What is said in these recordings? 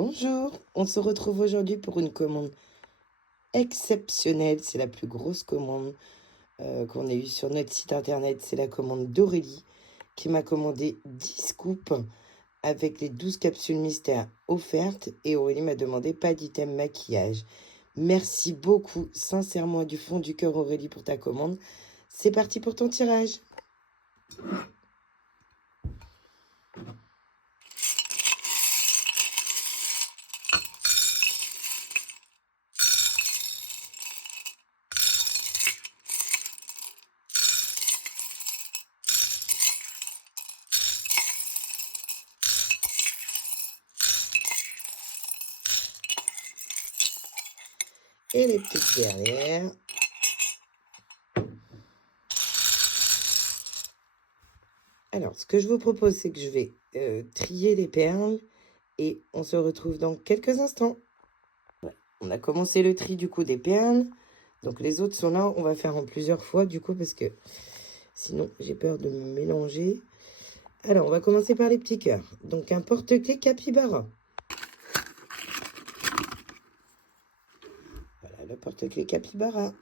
Bonjour, on se retrouve aujourd'hui pour une commande exceptionnelle. C'est la plus grosse commande qu'on ait eue sur notre site internet. C'est la commande d'Aurélie qui m'a commandé 10 scoops avec les 12 capsules mystères offertes. Et Aurélie m'a demandé pas d'item maquillage. Merci beaucoup, sincèrement, du fond du cœur Aurélie pour ta commande. C'est parti pour ton tirage. Et les petites derrière. Alors, ce que je vous propose, c'est que je vais trier les perles et on se retrouve dans quelques instants. Voilà. On a commencé le tri du coup des perles. Donc les autres sont là. On va faire en plusieurs fois du coup parce que sinon j'ai peur de me mélanger. Alors, on va commencer par les petits cœurs. Donc un porte-clés Capybara. Voilà le porte-clés Capybara.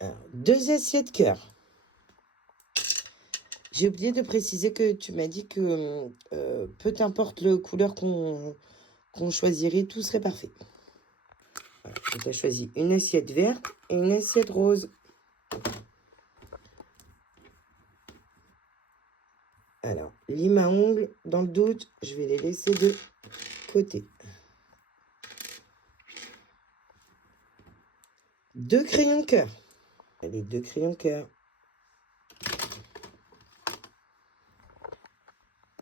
Alors, 2 assiettes cœur. J'ai oublié de préciser que tu m'as dit que peu importe le couleur qu'on choisirait, tout serait parfait. Voilà, tu as choisi une assiette verte et une assiette rose. Alors, lime à ongles, dans le doute, je vais les laisser de côté. 2 crayons de cœur. Les 2 crayons de cœur.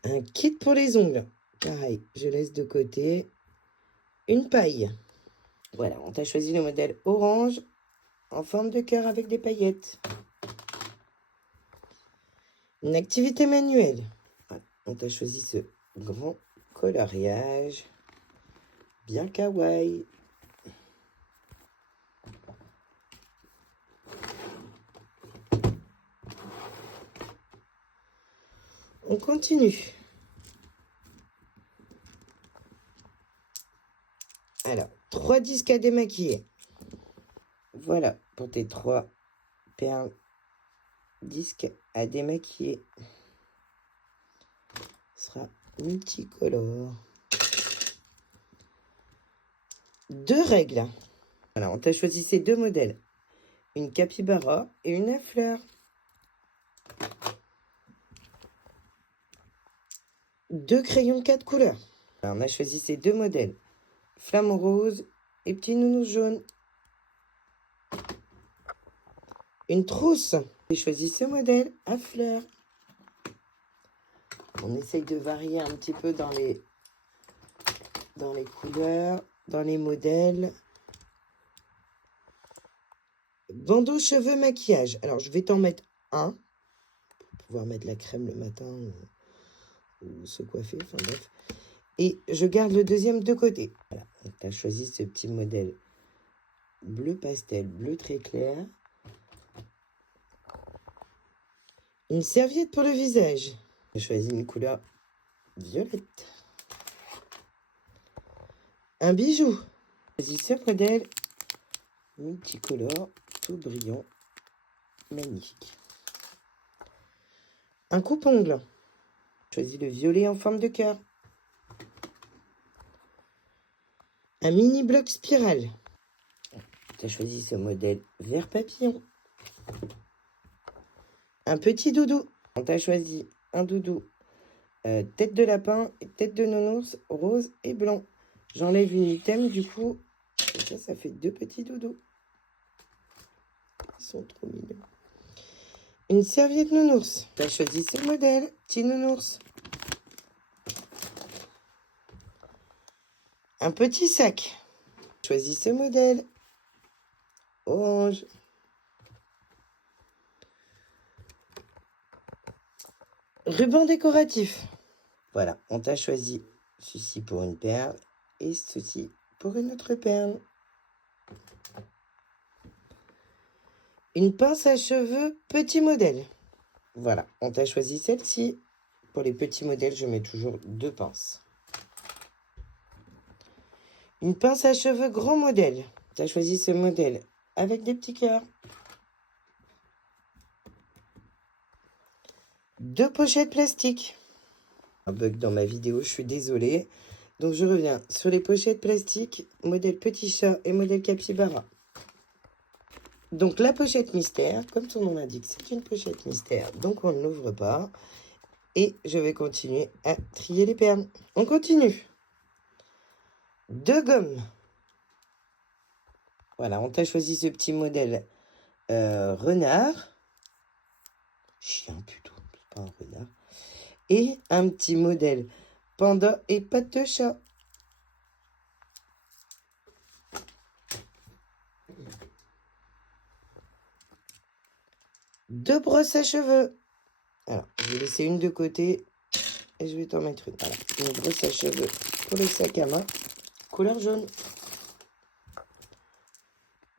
Un kit pour les ongles. Pareil, je laisse de côté. Une paille. Voilà, on t'a choisi le modèle orange en forme de cœur avec des paillettes. Une activité manuelle. Voilà, on t'a choisi ce grand coloriage. Bien kawaii. On continue. Alors, 3 disques à démaquiller. Voilà pour tes 3 perles disques à démaquiller. Ce sera multicolore. 2 règles. Voilà, on t'a choisi ces 2 modèles. Une capybara et une à fleurs. 2 crayons 4 couleurs. Alors, on a choisi ces 2 modèles. Flamme rose et petit nounours jaune. Une trousse. J'ai choisi ce modèle à fleurs. On essaye de varier un petit peu dans les couleurs, dans les modèles. Bandeau cheveux maquillage. Alors, je vais t'en mettre un pour pouvoir mettre la crème le matin ou se coiffer. Enfin bref. Et je garde le deuxième de côté. Voilà, tu as choisi ce petit modèle bleu pastel, bleu très clair. Une serviette pour le visage. J'ai choisi une couleur violette. Un bijou. J'ai choisi ce modèle multicolore, tout brillant, magnifique. Un coupe-ongle. J'ai choisi le violet en forme de cœur. Un mini bloc spirale. Tu as choisi ce modèle vert papillon. Un petit doudou. On t'a choisi un doudou tête de lapin et tête de nounours rose et blanc. J'enlève une item du coup. Et ça fait 2 petits doudous. Ils sont trop mignons. Une serviette nounours. Tu as choisi ce modèle, petit nounours. Un petit sac. Choisis ce modèle. Orange. Ruban décoratif. Voilà, on t'a choisi ceci pour une perle et ceci pour une autre perle. Une pince à cheveux petit modèle. Voilà, on t'a choisi celle-ci. Pour les petits modèles, je mets toujours 2 pinces. Une pince à cheveux grand modèle. Tu as choisi ce modèle avec des petits cœurs. 2 pochettes plastiques. Un bug dans ma vidéo, je suis désolée. Donc je reviens sur les pochettes plastiques, modèle petit chat et modèle capybara. Donc la pochette mystère, comme son nom l'indique, c'est une pochette mystère, donc on ne l'ouvre pas. Et je vais continuer à trier les perles. On continue. 2 gommes. Voilà, on t'a choisi ce petit modèle renard. Chien plutôt, c'est pas un renard. Et un petit modèle panda et patte de chat. Deux brosses à cheveux. Alors, je vais laisser une de côté et je vais t'en mettre une. Voilà, une brosse à cheveux pour le sac à main, couleur jaune.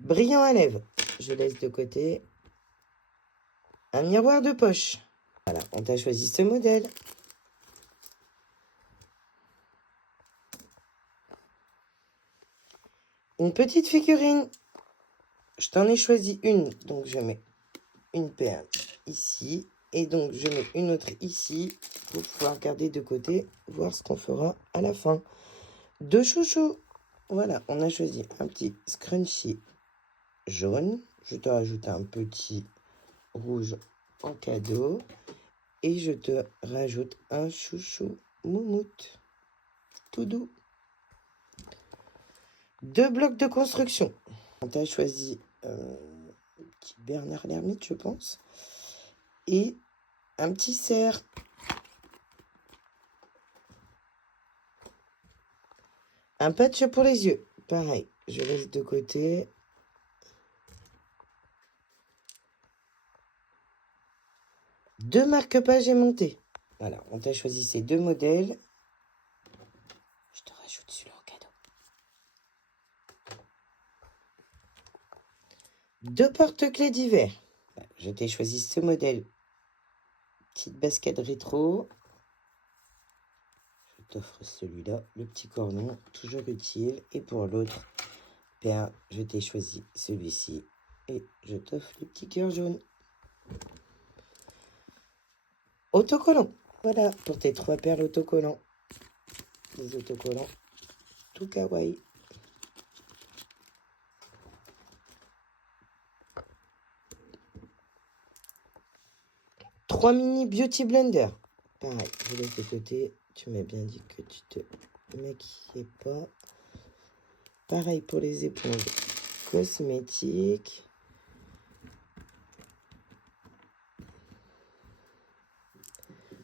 Brillant à lèvres, je laisse de côté. Un miroir de poche. Voilà, on t'a choisi ce modèle. Une petite figurine. Je t'en ai choisi une, donc je mets une perle ici. Et donc, je mets une autre ici pour pouvoir garder de côté, voir ce qu'on fera à la fin. 2 chouchous. Voilà, on a choisi un petit scrunchie jaune. Je te rajoute un petit rouge en cadeau. Et je te rajoute un chouchou moumoute. Tout doux. 2 blocs de construction. On t'a choisi petit Bernard l'ermite, je pense. Et un petit cerf. Un patch pour les yeux. Pareil, je laisse de côté. Deux marque-pages aimantés. Voilà, on t'a choisi ces 2 modèles. Je te rajoute celui-là en cadeau. 2 porte-clés d'hiver. Je t'ai choisi ce modèle. Petite basket rétro. Je t'offre celui-là, le petit cordon, toujours utile. Et pour l'autre perle, je t'ai choisi celui-ci. Et je t'offre le petit cœur jaune. Autocollant. Voilà, pour tes 3 perles autocollants. Des autocollants tout kawaii. 3 mini beauty blender. Pareil, je laisse de côté. Tu m'as bien dit que tu te maquillais pas. Pareil pour les éponges cosmétiques.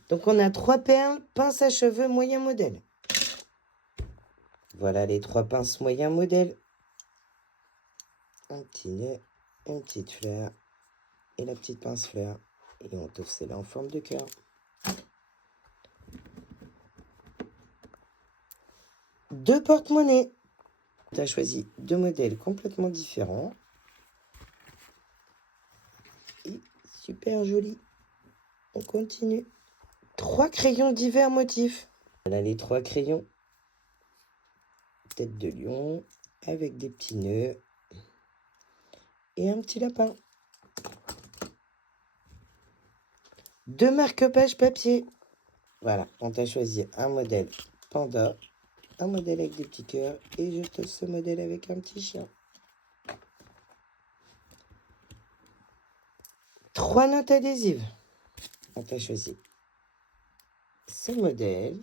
Donc on a 3 perles, pince à cheveux moyen modèle. Voilà les 3 pinces moyen modèle. Un petit nœud, une petite fleur et la petite pince fleur. Et on t'offre celle-là en forme de cœur. 2 porte-monnaies. Tu as choisi 2 modèles complètement différents. Et super joli. On continue. 3 crayons divers motifs. Voilà les 3 crayons. Tête de lion avec des petits nœuds. Et un petit lapin. 2 marque-pages papier. Voilà, on t'a choisi un modèle panda, un modèle avec des petits cœurs et je te ce modèle avec un petit chien. 3 notes adhésives. On t'a choisi ce modèle.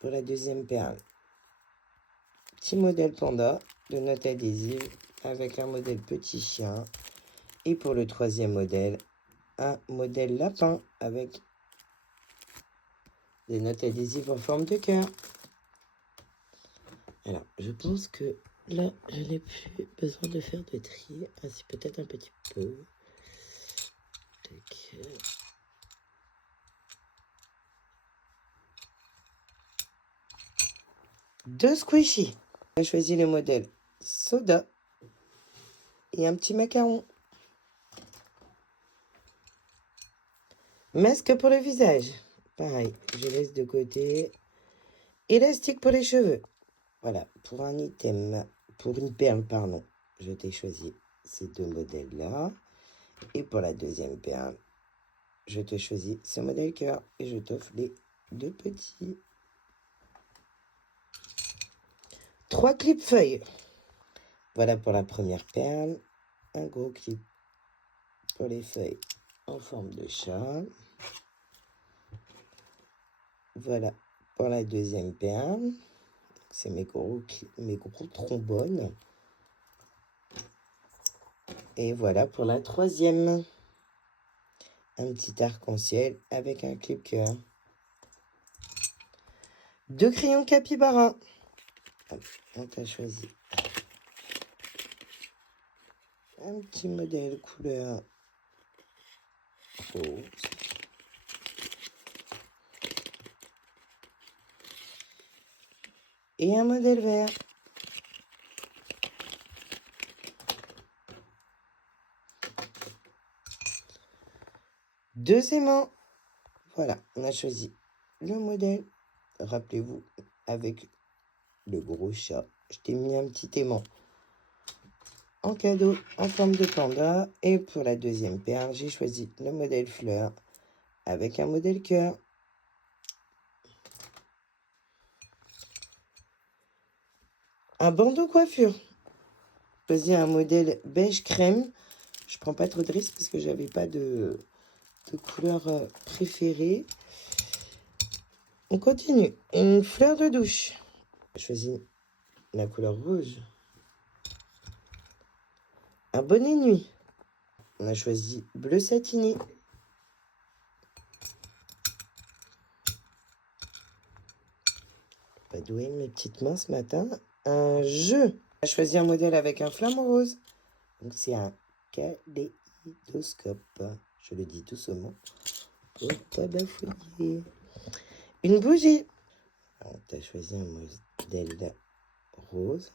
Pour la deuxième perle, petit modèle panda de notes adhésives avec un modèle petit chien. Et pour le troisième modèle, un modèle lapin avec des notes adhésives en forme de cœur. Alors, je pense que là, je n'ai plus besoin de faire de tri. Ainsi, peut-être un petit peu. Tac. Deux squishies. J'ai choisi le modèle soda et un petit macaron. Masque pour le visage. Pareil, je laisse de côté. Élastique pour les cheveux. Voilà, pour un item, pour une perle, pardon. Je t'ai choisi ces deux modèles-là. Et pour la deuxième perle, je te choisis ce modèle cœur et je t'offre les deux petits. 3 clips feuilles. Voilà pour la première perle. Un gros clip pour les feuilles en forme de chat. Voilà pour la deuxième perle. C'est mes gros trombones. Et voilà pour la troisième. Un petit arc-en-ciel avec un clip cœur. 2 crayons capybara. On t'a choisi un petit modèle couleur rose. Et un modèle vert. Deux aimants. Voilà, on a choisi le modèle. Rappelez-vous, avec le gros chat, je t'ai mis un petit aimant en cadeau en forme de panda. Et pour la deuxième paire, j'ai choisi le modèle fleur avec un modèle cœur. Un bandeau coiffure. J'ai choisi un modèle beige crème. Je prends pas trop de risques parce que j'avais pas de couleur préférée. On continue. Une fleur de douche. J'ai choisi la couleur rouge. Un bonnet nuit. On a choisi bleu satiné. Pas doué mes petites mains ce matin. Un jeu. On a choisi un modèle avec un flamant rose. Donc c'est un kaléidoscope. Je le dis doucement pour pas bafouiller. Une bougie. On t'a choisi un modèle rose.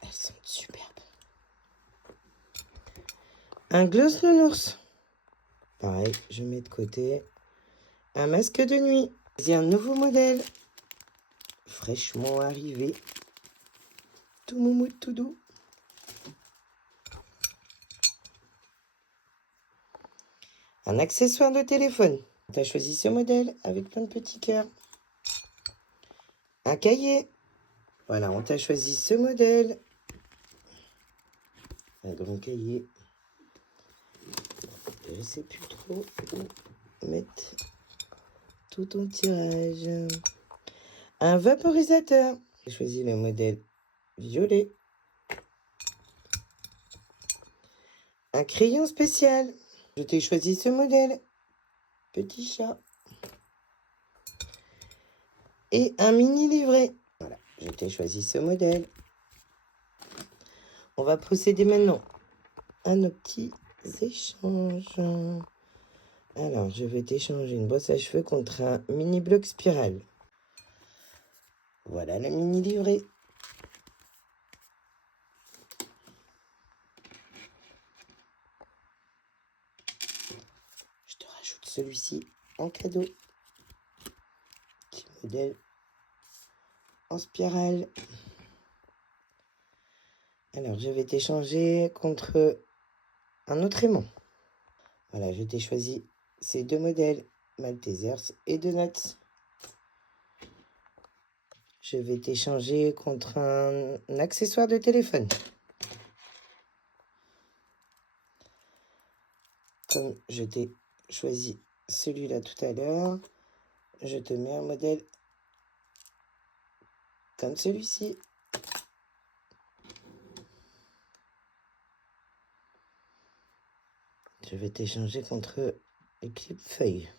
Elles sont superbes. Un gloss nounours. Pareil, je mets de côté. Un masque de nuit. C'est un nouveau modèle. Fraîchement arrivé. Tout moumoute, tout doux. Un accessoire de téléphone. Tu as choisi ce modèle avec plein de petits cœurs. Un cahier. Voilà, on t'a choisi ce modèle. Un grand cahier. Je ne sais plus trop où mettre tout ton tirage. Un vaporisateur. J'ai choisi le modèle violet. Un crayon spécial. Je t'ai choisi ce modèle. Petit chat. Et un mini livret. Voilà, je t'ai choisi ce modèle. On va procéder maintenant à nos petits échanges. Alors, je vais t'échanger une brosse à cheveux contre un mini bloc spirale. Voilà le mini livret. Je te rajoute celui-ci en cadeau. Petit modèle en spirale. Alors, je vais t'échanger contre un autre aimant. Voilà, je t'ai choisi ces deux modèles, Maltesers et Donuts. Je vais t'échanger contre un accessoire de téléphone. Comme je t'ai choisi celui-là tout à l'heure, je te mets un modèle comme celui-ci. Je vais t'échanger contre les clips feuilles.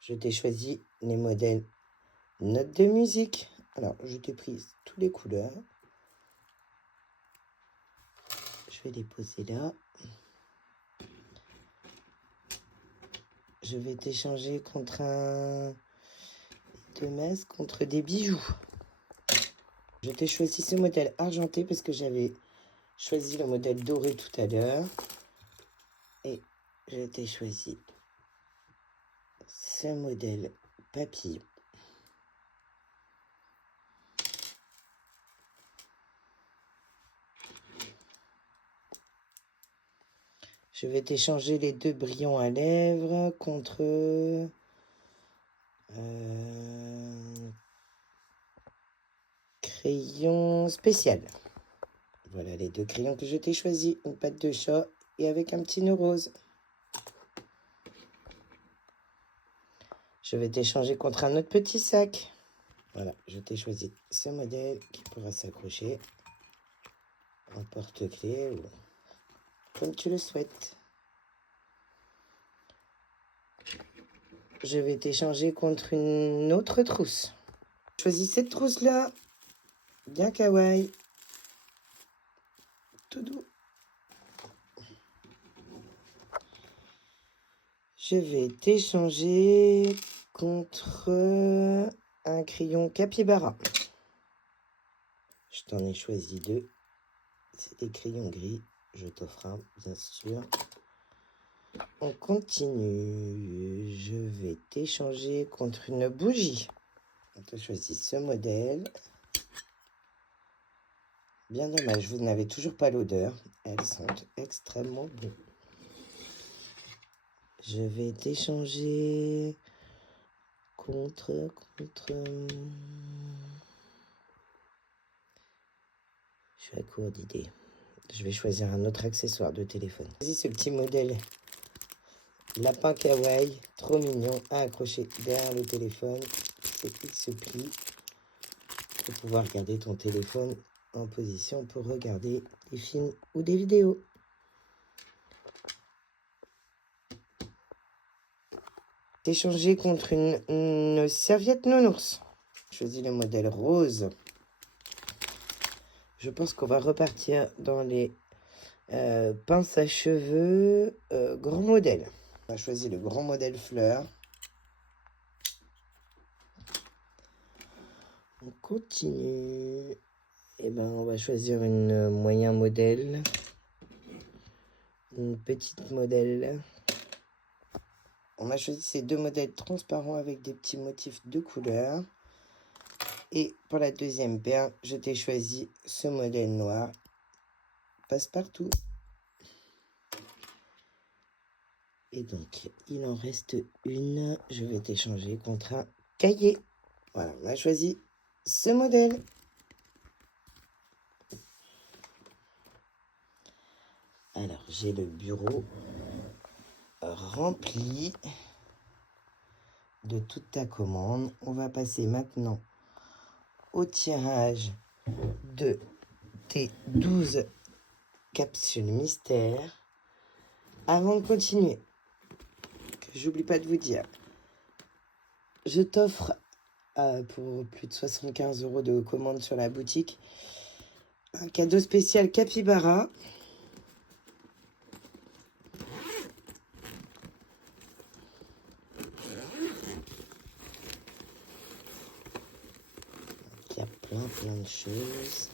Je t'ai choisi les modèles notes de musique. Alors, je t'ai pris toutes les couleurs. Je vais les poser là. Je vais t'échanger contre un de masques, contre des bijoux. Je t'ai choisi ce modèle argenté parce que j'avais choisi le modèle doré tout à l'heure. Et je t'ai choisi ce modèle papillon. Je vais t'échanger les 2 brillants à lèvres contre crayon spécial. Voilà les 2 crayons que je t'ai choisis. Une patte de chat et avec un petit nœud rose. Je vais t'échanger contre un autre petit sac. Voilà, je t'ai choisi ce modèle qui pourra s'accrocher en porte-clés ou comme tu le souhaites. Je vais t'échanger contre une autre trousse. Choisis cette trousse-là, bien kawaii, tout doux. Je vais t'échanger contre un crayon capybara. Je t'en ai choisi 2. C'est des crayons gris. Je t'offre un, bien sûr. On continue. Je vais t'échanger contre une bougie. On te choisit ce modèle. Bien dommage, vous n'avez toujours pas l'odeur. Elles sont extrêmement bonnes. Je vais t'échanger contre... Je suis à court d'idées. Je vais choisir un autre accessoire de téléphone. Vas-y, ce petit modèle lapin kawaii, trop mignon, à accrocher derrière le téléphone. Il se plie pour pouvoir garder ton téléphone en position pour regarder des films ou des vidéos. Échanger contre une serviette nounours. Choisis le modèle rose. Je pense qu'on va repartir dans les pinces à cheveux grand modèle. On a choisi le grand modèle fleur. On continue. Et ben, on va choisir une moyen modèle. Une petite modèle. On a choisi ces 2 modèles transparents avec des petits motifs de couleur. Et pour la deuxième paire, je t'ai choisi ce modèle noir. Passe-partout. Et donc, il en reste une. Je vais t'échanger contre un cahier. Voilà, on a choisi ce modèle. Alors, j'ai le bureau rempli de toute ta commande. On va passer maintenant au tirage de tes 12 capsules mystères. Avant de continuer, que j'oublie pas de vous dire, je t'offre pour plus de 75 € de commande sur la boutique un cadeau spécial capybara. Il y a plein de choses.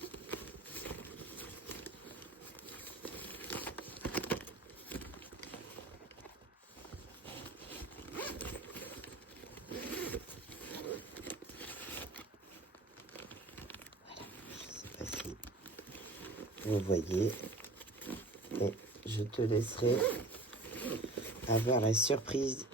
Je ne sais pas si vous voyez, mais je te laisserai avoir la surprise.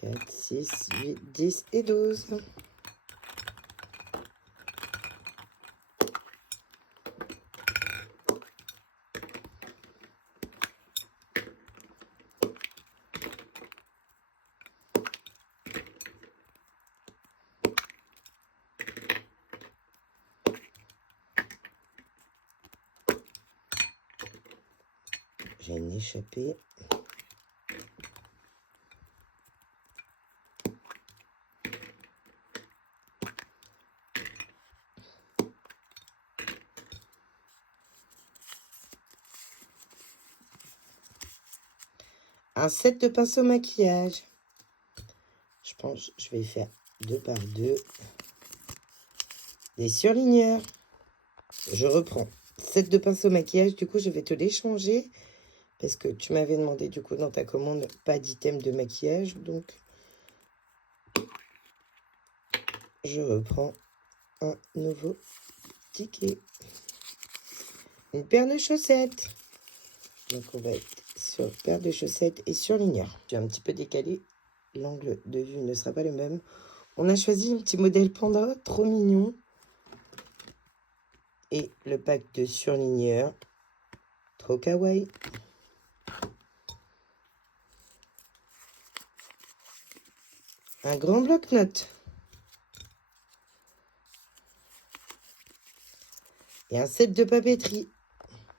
« 4, 6, 8, 10 et 12. J'ai une échappée. un set de pinceaux maquillage. Je pense que je vais faire 2 par 2. Des surligneurs. Je reprends. Set de pinceaux maquillage. Du coup, je vais te les changer. Parce que tu m'avais demandé, du coup, dans ta commande, pas d'item de maquillage. Donc, je reprends un nouveau ticket. Une paire de chaussettes. Donc, on va être sur paire de chaussettes et surligneur. J'ai un petit peu décalé. L'angle de vue ne sera pas le même. On a choisi un petit modèle panda, trop mignon. Et le pack de surligneur, trop kawaii. Un grand bloc-notes. Et un set de papeterie.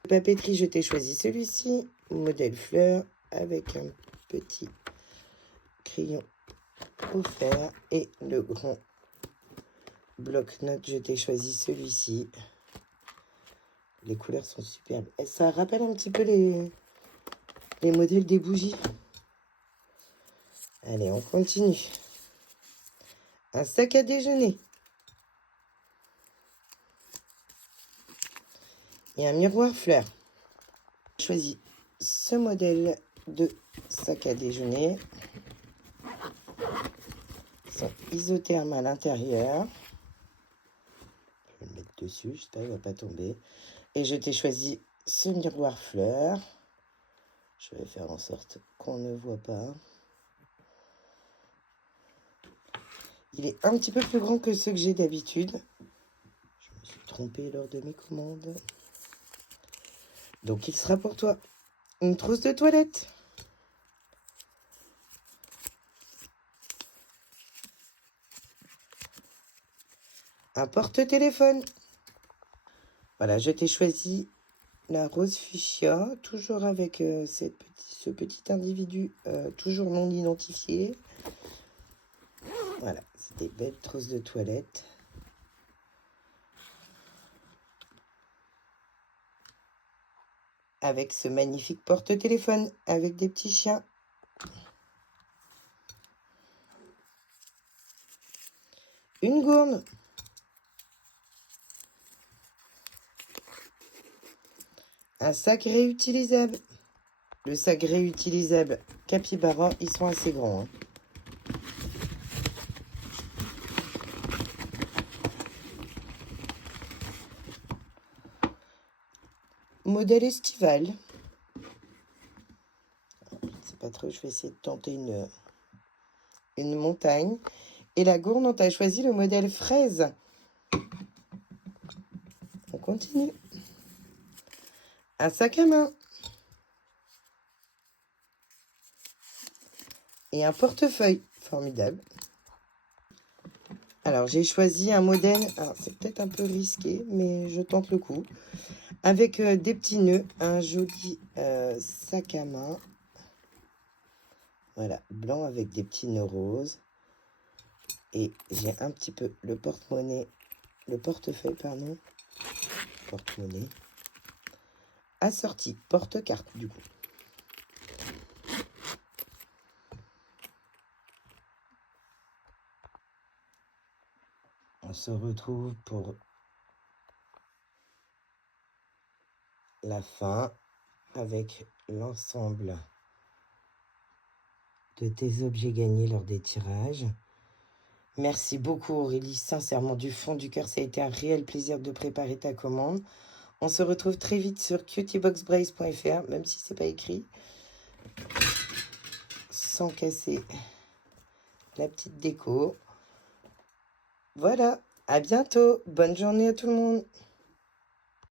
De papeterie, je t'ai choisi celui-ci, modèle fleur, avec un petit crayon offert. Et le grand bloc-notes, je t'ai choisi celui-ci. Les couleurs sont superbes. Et ça rappelle un petit peu les modèles des bougies. Allez, on continue. Un sac à déjeuner. Et un miroir fleur. J'ai choisi ce modèle de sac à déjeuner. Ils sont isothermes à l'intérieur. Je vais le mettre dessus, j'espère qu'il ne va pas tomber. Et je t'ai choisi ce miroir fleur. Je vais faire en sorte qu'on ne voit pas. Il est un petit peu plus grand que ceux que j'ai d'habitude. Je me suis trompée lors de mes commandes. Donc il sera pour toi une trousse de toilette. Un porte-téléphone. Voilà, je t'ai choisi la rose fuchsia, toujours avec ce petit individu, toujours non identifié. Voilà, c'est des belles trousses de toilette. Avec ce magnifique porte-téléphone, avec des petits chiens. Une gourde. Un sac réutilisable. Le sac réutilisable Capybara, ils sont assez grands. Modèle estival. Je ne sais pas trop, je vais essayer de tenter une montagne. Et la gourde, on t'a choisi le modèle fraise. On continue. Un sac à main. Et un portefeuille. Formidable. Alors, j'ai choisi un modèle, alors c'est peut-être un peu risqué, mais je tente le coup. Avec des petits nœuds, un joli sac à main. Voilà, blanc avec des petits nœuds roses. Et j'ai un petit peu le porte-monnaie, le portefeuille, pardon. Porte-monnaie. Assorti, porte-carte, du coup. On se retrouve pour la fin avec l'ensemble de tes objets gagnés lors des tirages. Merci beaucoup Aurélie, sincèrement du fond du cœur, ça a été un réel plaisir de préparer ta commande. On se retrouve très vite sur cutieboxbrace.fr, même si c'est pas écrit, sans casser la petite déco. Voilà, à bientôt, bonne journée à tout le monde.